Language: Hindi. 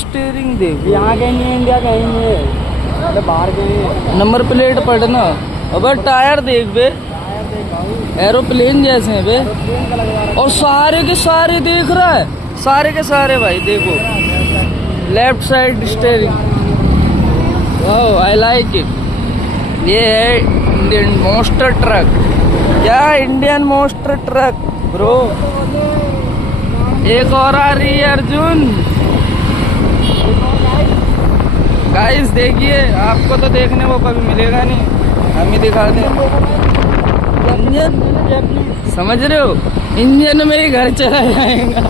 स्टीयरिंग देखो। यहाँ कहीं नहीं है, इंडिया कहीं नहीं है, अरे बाहर कहीं है। नंबर प्लेट पढ़ना। अबे टायर देख बे, एरोप्लेन जैसे हैं बे। और सारे के सारे देख रहा है, सारे के सारे भाई देखो, left side steering. Oh I like it. ये है इंडियन मोस्टर ट्रक। क्या इंडियन मोस्टर ट्रक ब्रो। एक और आ रही है अर्जुन। गाइस देखिए, आपको तो देखने को कभी मिलेगा नहीं, हम ही दिखा दें। इंजन समझ रहे हो, इंजन में ही घर चला जाएगा।